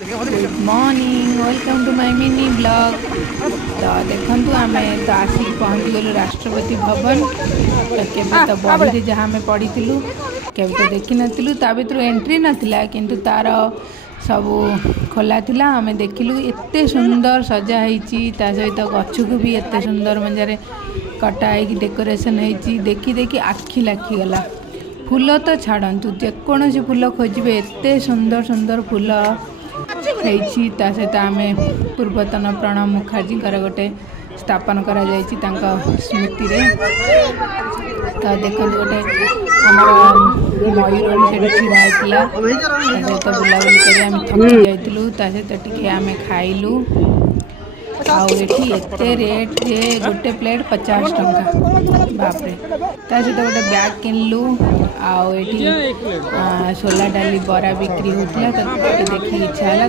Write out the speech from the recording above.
Good morning, welcome to my mini blog. तो देखु आम तो आसिक पहुँची गलु राष्ट्रपति भवन। तो केवे तो बही जहाँ आम पढ़ी केवे तो देखी नु ता भर एंट्री नाला किंतु तार सब खोला थिला। आम देखिलु एते सुंदर सजा होती सहित गछ को भी एते सुंदर मंजारे कटा हो डेकोरेशन होती देखी देखी आखि लाखीगला। फूल तो छाड़ू जेकोसी फूल खोजे एते सुंदर सुंदर फूल सहित आम पूर्वतन प्रणब मुखर्जी गोटे स्थापन करा स्मृति रे। तो देखो गोटे आमर मयूर से छिड़ा सहित बुलाबुली कर थकी जाइलु सहित टी आम खाइलु। आते रेट जे गोटे प्लेट 50 टंका बापरे। सहित गोटे बैग किनलु आठी सोला डाली बरा बिक्री होता तो देखी इच्छा है।